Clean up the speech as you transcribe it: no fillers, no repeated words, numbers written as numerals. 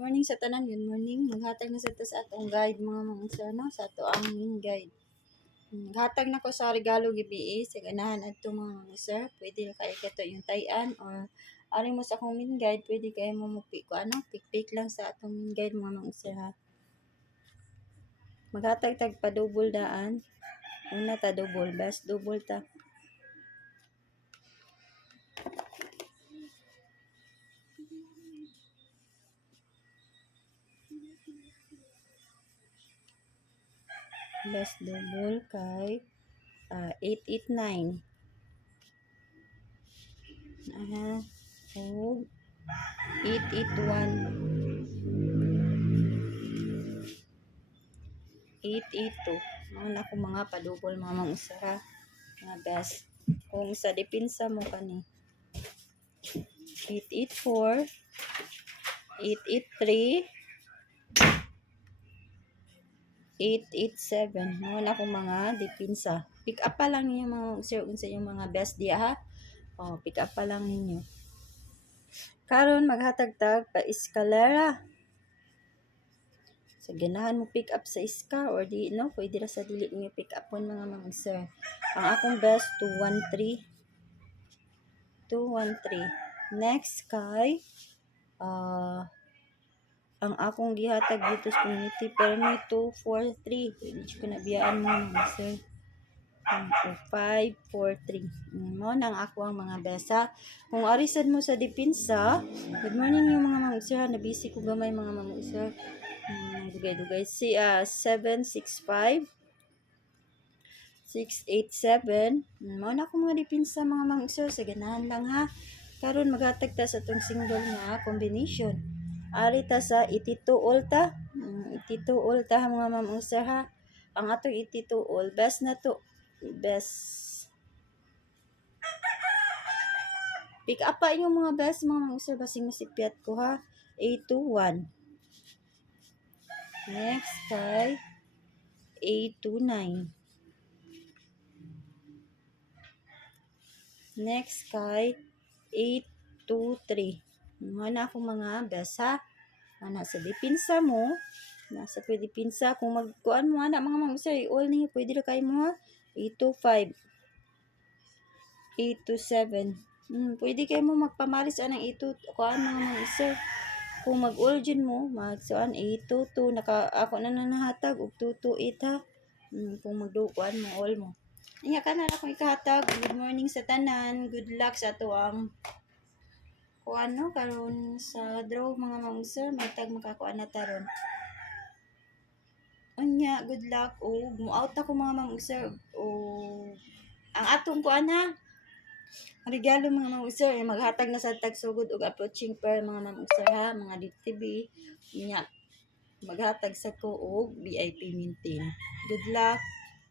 Morning sa tanan, good morning. Maghatag na sa tas atong guide mga sir, no? Sa ato ang main guide. Maghatag na ko sa regalo gibi sa ganahan adto mga sir. Pwede na kay kato yung tayan or ari mo sa akong main guide, pwede kay mo mupik ko pick lang sa atong main guide mga sir ha. Maghatag tag pa double daan. Una ta double, best double ta. Best double kay 889. O 881. 882. Mga ko mga padubol mga usara. Mga best. Kung sa depensa mo kani. 884. 883. 887. Mga ko mga depensa. Pick up pa lang ninyo mga usara kung sa inyong mga best dia ha. Pick up pa lang ninyo. Karon maghatag-tag pa eskalera. So, ganahan mo pick up sa iska or di, no? Pwede ra sa dili niyo pick up mga sir. Ang akong best, 213. 213. Next kay, ang akong gihatag dito sa community permit 243. Pwede ko na biyaan mo mga sir. 543. Mo nang ako ang mga besa. Kung arisan mo sa depensa, good morning yung mga sir. Nabisi ko gamay mga sir. Dugay-dugay. 765 687. Mao na ako mga depensa mga sir. Sa ganahan lang ha. Karon maghatag ta sa itong single nga combination. Ari ta sa 82 ulta. 82 ulta mga sir ha. Ang atong 82 all best na to. Best. Pick up pa yung mga best mga sir. Basing masipiat ko ha. 821. Next kay 829. Next kay 823. Mga na ako mga best ha. Nasa depensa mo. Nasa pwede pinsa. Kung magkuan mo mga sir, all niyo pwede na kayo mo ha. 825. 827. Pwede kayo mo magpamaris anang 82 kuan mga sir. Kung mag-origin mo, magsuan 822 ako na nahatag og 228 ha. Kung magdukuan mo all mo. Inya ka na akong ikahatag. Good morning sa tanan. Good luck sa ato ang kuan no karon sa draw mga sir, may tag makakuan na taron. Unya, good luck o mo-out ako mga sir o ang atong kuan ha. Regalo mga sir, maghatag na sa tagsugod og approaching per mga sir ha, mga DTV nya maghatag sa ko og VIP maintain. Good luck.